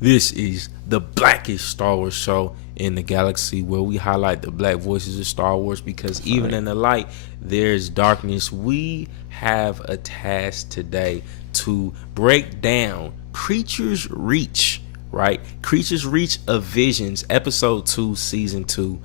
This is the blackest Star Wars show in the galaxy, where we highlight the black voices of Star Wars, because even in the light, there's darkness. We have a task today to break down Creatures Reach, right? Creatures Reach of Visions, Episode 2, Season 2.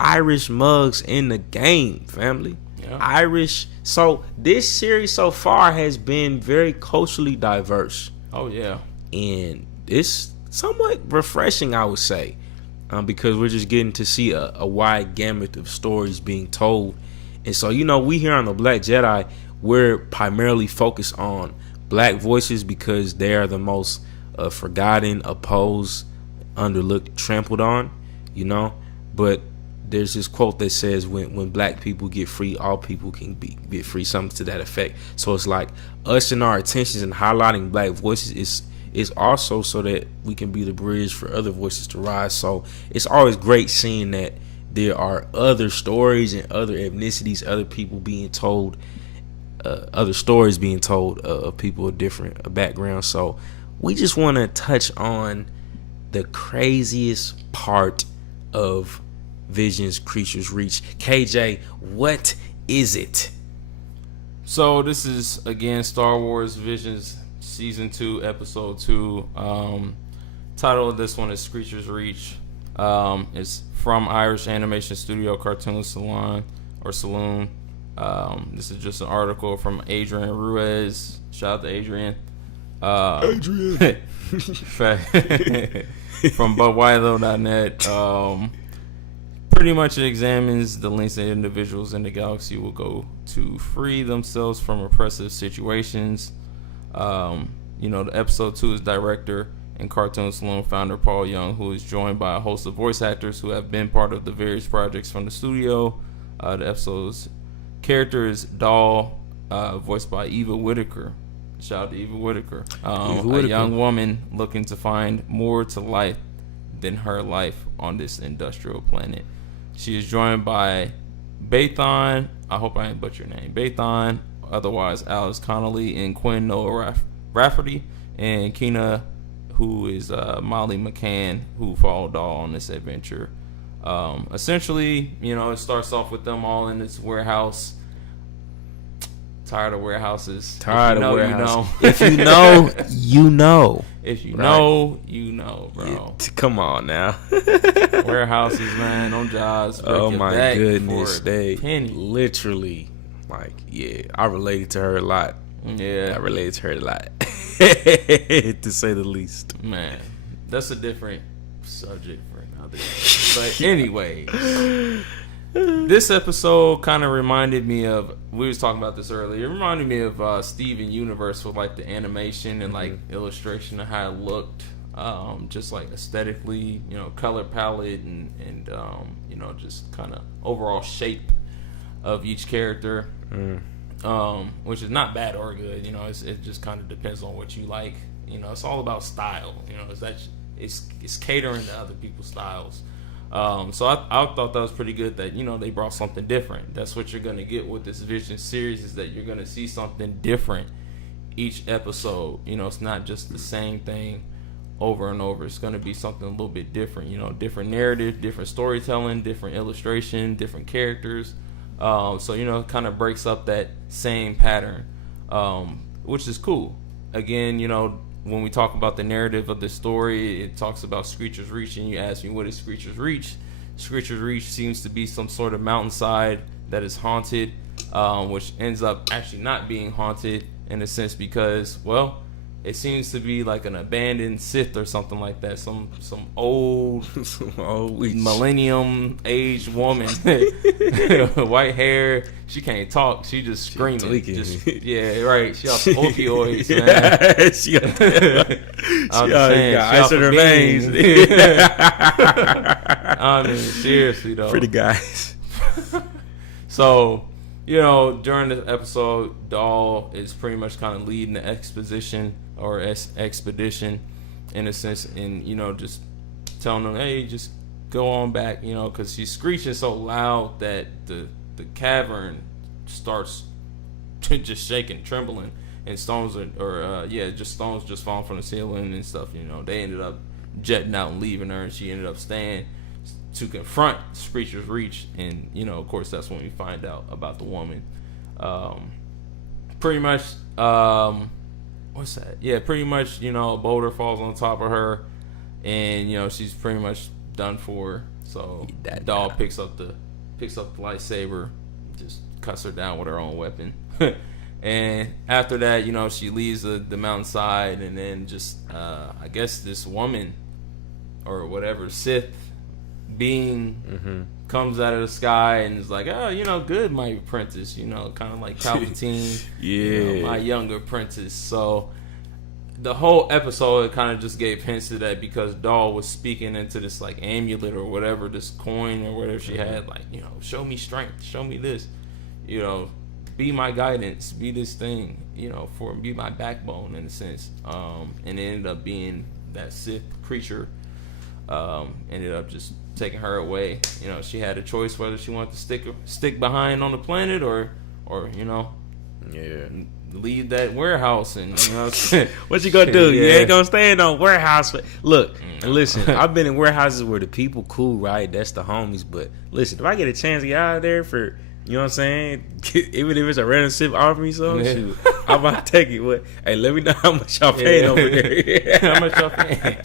Irish mugs in the game, family. Yeah. Irish. So this series so far has been very culturally diverse. Oh, yeah. And it's somewhat refreshing, I would say, because we're just getting to see a wide gamut of stories being told. And so, we here on the Black Jedi, we're primarily focused on black voices because they are the most forgotten, opposed, underlooked, trampled on, But there's this quote that says, when black people get free, all people can get free, something to that effect. So it's like us and our attentions and highlighting black voices is also so that we can be the bridge for other voices to rise. So it's always great seeing that there are other stories and other ethnicities, other people being told, other stories being told of people of different backgrounds. So we just want to touch on the craziest part of Visions Creatures Reach. KJ, what is it? So this is, again, Star Wars Visions Season 2, Episode 2. Title of this one is Creatures Reach. It's from Irish Animation Studio Cartoon Saloon. This is just an article from Adrian Ruiz. Shout out to Adrian. Adrian. From ButtWildo.net. Pretty much it examines the lengths that individuals in the galaxy will go to free themselves from oppressive situations. The episode 2 is director and Cartoon Saloon founder Paul Young, who is joined by a host of voice actors who have been part of the various projects from the studio. The episode's character is Doll, voiced by Eva Whitaker. Shout out to Eva Whitaker. A young woman looking to find more to life than her life on this industrial planet. She is joined by Bathon, I hope I didn't butcher your name, Bathon, otherwise Alice Connolly, and Quinn Noah Rafferty, and Keena, who is Molly McCann, who followed Doll on this adventure. Essentially, it starts off with them all in this warehouse. Tired of warehouses. Tired of warehouses. If you know, you know. If you know, you know, bro. Come on now. Warehouses, man, on jobs. Oh my goodness, they literally, I related to her a lot. Yeah, I related to her a lot, to say the least. Man, that's a different subject for another day. But anyway, this episode kind of reminded me of, we was talking about this earlier, it reminded me of Steven Universe with the animation and illustration of how it looked, just aesthetically, color palette and just kind of overall shape of each character, which is not bad or good. It just kind of depends on what you like. It's all about style. It's catering to other people's styles. So I thought that was pretty good that, they brought something different. That's what you're going to get with this Vision series, is that you're going to see something different each episode. It's not just the same thing over and over. It's going to be something a little bit different, different narrative, different storytelling, different illustration, different characters. So, it kind of breaks up that same pattern, which is cool. Again, when we talk about the narrative of the story, it talks about Screechers Reach, and you ask me, what is Screechers Reach? Screechers Reach seems to be some sort of mountainside that is haunted, which ends up actually not being haunted in a sense because, it seems to be like an abandoned Sith or something like that. Some old millennium aged woman, white hair. She can't talk. She just screaming. Yeah, right. She off opioids, man. She got ice in her veins. I mean, seriously though. Pretty guys. So, during the episode, Doll is pretty much kind of leading the expedition in a sense, and just telling them, hey, just go on back, because she's screeching so loud that the cavern starts just shaking, trembling, and stones just stones just falling from the ceiling and stuff. You know, they ended up jetting out and leaving her, and she ended up staying to confront Screecher's Reach. And you know, of course, that's when we find out about the woman. Pretty much, what's that? Yeah, pretty much. You know, a boulder falls on top of her, and you know she's pretty much done for. So that dog picks up the lightsaber, just cuts her down with her own weapon. And after that, you know, she leaves the mountainside, and then just I guess this woman or whatever Sith being comes out of the sky and is like, oh, you know, good, my apprentice, you know, kind of like Palpatine, you know, my younger apprentice. So the whole episode, it kind of just gave hints to that, because Dahl was speaking into this like amulet or whatever, this coin or whatever she had, like, you know, show me strength, show me this, you know, be my guidance, be this thing, you know, be my backbone in a sense. And it ended up being that Sith creature. Ended up just taking her away. You know, she had a choice whether she wanted to stick behind on the planet or you know, leave that warehouse. And you know what you gonna do? You ain't gonna stay in no warehouse. Look, and listen, I've been in warehouses where the people cool, right? That's the homies. But listen, if I get a chance to get out of there for, you know what I'm saying, even if it's a random Sith offer me something, shoot, I'm about to take it. What? Hey, let me know how much y'all paying over there. How much y'all paying?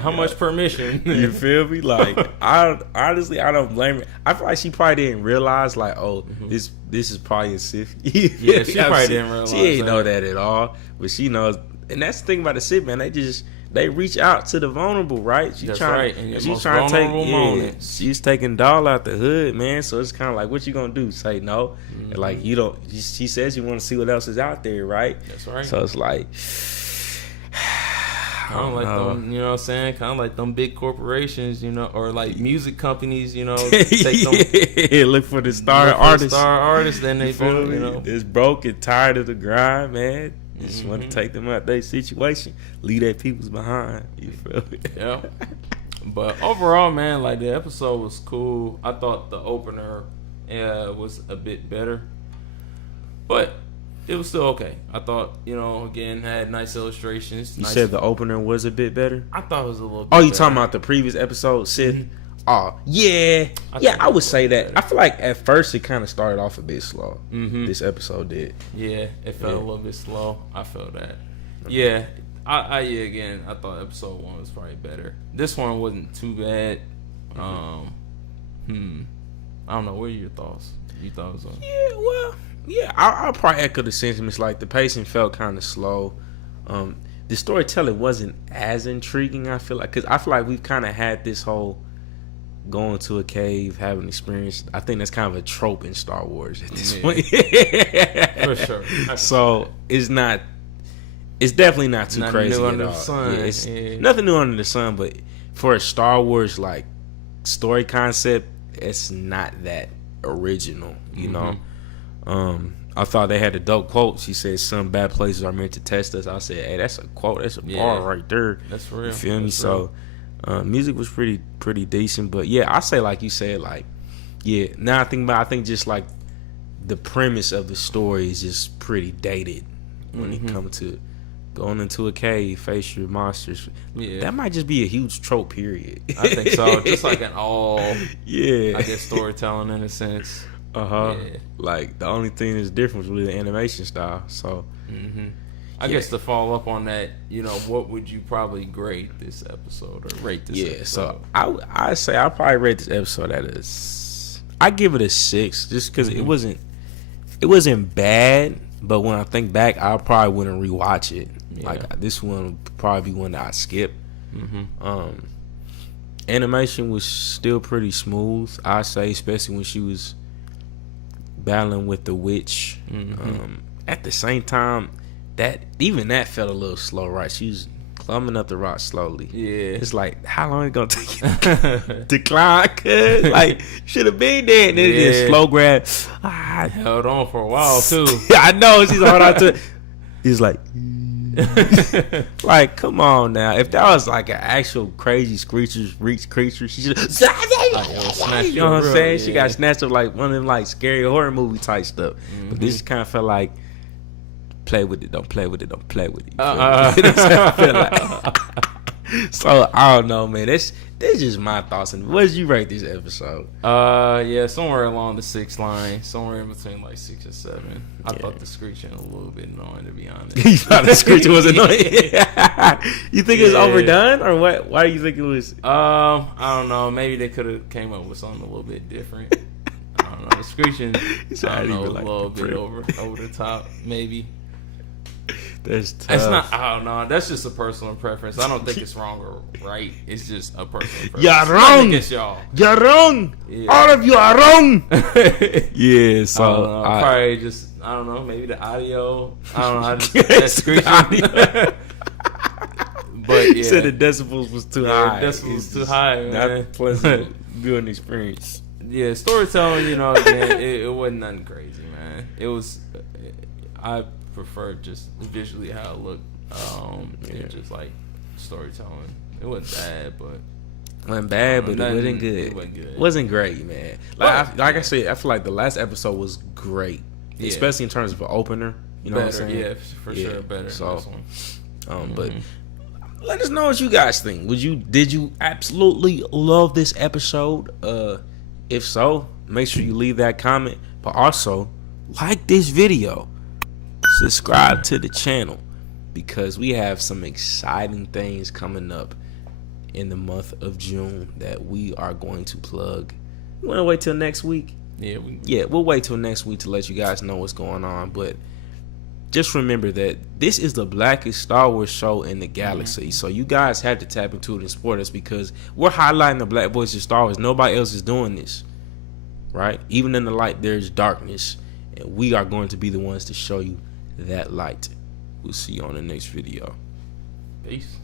How much permission? You feel me? Like, I honestly, I don't blame her. I feel like she probably didn't realize, like, oh, this is probably a Sith. Yeah, she probably didn't realize. She didn't know that at all, but she knows. And that's the thing about the Sith, man. They reach out to the vulnerable, right? That's right. And she's trying to take moments. She's taking Dahl out the hood, man. So it's kind of like, what you gonna do? Say no? And like, you don't. She says you want to see what else is out there, right? That's right. So it's like, kind of like them, you know what I'm saying? Kind of like them big corporations, you know, or like music companies, you know, take them, look for the star artists. Then they feel, you know, it's broke and tired of the grind, man. Just want to take them out their situation, leave their peoples behind. You feel me? Yeah. But overall, man, like the episode was cool. I thought the opener was a bit better, but it was still okay. I thought, you know, again, had nice illustrations. You said the opener was a bit better? I thought it was a little bit better. You talking about the previous episode, Sith? Oh, yeah. I would say that. Better. I feel like at first it kind of started off a bit slow. This episode did. Yeah, it felt a little bit slow. I felt that. Yeah. Again, I thought episode 1 was probably better. This one wasn't too bad. I don't know. What are your thoughts? You thought it was on? Yeah, well... Yeah, I'll probably echo the sentiments. Like, the pacing felt kind of slow. The storytelling wasn't as intriguing, I feel like. Because I feel like we've kind of had this whole going to a cave, having experience. I think that's kind of a trope in Star Wars at this point. For sure. So, it's definitely not too crazy new at under all. The sun. Yeah, it's nothing new under the sun, but for a Star Wars, like, story concept, it's not that original, you know? I thought they had a dope quote. She said, "Some bad places are meant to test us." I said, "Hey, that's a quote. That's a bar right there." That's real. You feel me? Real. So, music was pretty decent. But yeah, I say, like you said, like, yeah. Now I think just like the premise of the story is just pretty dated when it comes to going into a cave, face your monsters. Yeah, that might just be a huge trope. Period. I think so. Just like an I guess storytelling in a sense. Yeah. Like, the only thing that's different was really the animation style. So, I guess to follow up on that, you know, what would you probably grade this episode or rate this episode? So I say I'll probably rate this episode I give it a 6, just because it wasn't bad, but when I think back, I probably wouldn't rewatch it. Yeah. Like, this one would probably be one that I skip. Animation was still pretty smooth, I say, especially when she was battling with the witch. At the same time, that felt a little slow, right? She was climbing up the rock slowly. Yeah, it's like, how long it gonna take you to climb? Cause like, should have been there. And then it just slow grab. Held on for a while too. I know, she's hard out to. He's like, like, come on now. If that was like an actual crazy creature, she should have, you know what I'm saying? She got snatched up like one of them like scary horror movie type stuff. But this kind of felt like play with it. Don't play with it. Don't play with it. That's how I feel like. So I don't know, man. That's just my thoughts. And what did you rate this episode? Yeah, somewhere along the 6 line, somewhere in between like 6 and 7. I thought the screeching a little bit annoying, to be honest. You thought the screeching was annoying? You think it was overdone, or what? Why do you think it was? I don't know. Maybe they could have came up with something a little bit different. I don't know. The screeching, I don't know, a little bit over the top, maybe. That's tough. That's not. I don't know. That's just a personal preference. I don't think it's wrong or right. It's just a personal preference. You're wrong. Y'all. You're wrong. Yeah. All of you are wrong. Yeah. So probably just I don't know. Maybe the audio. I don't know. I just that screeching. But yeah, you said the decibels was too high. Decibels was too high. Man. Not pleasant viewing experience. Yeah, storytelling. Again, it wasn't nothing crazy, man. It was. I prefer just visually how it looked. Just like storytelling. It wasn't bad, but it wasn't bad, but it wasn't good. It wasn't good. It wasn't great, man. Like I said, I feel like the last episode was great, especially in terms of an opener. You know better, what I'm saying? Yeah, for sure, better. So, but let us know what you guys think. Did you absolutely love this episode? If so, make sure you leave that comment. But also, like this video. Subscribe to the channel because we have some exciting things coming up in the month of June that we are going to plug. You want to wait till next week? Yeah, we'll wait till next week to let you guys know what's going on. But just remember that this is the blackest Star Wars show in the galaxy. So you guys have to tap into it and support us because we're highlighting the black voices of Star Wars. Nobody else is doing this, right? Even in the light, there's darkness, and we are going to be the ones to show you that light. We'll see you on the next video. Peace.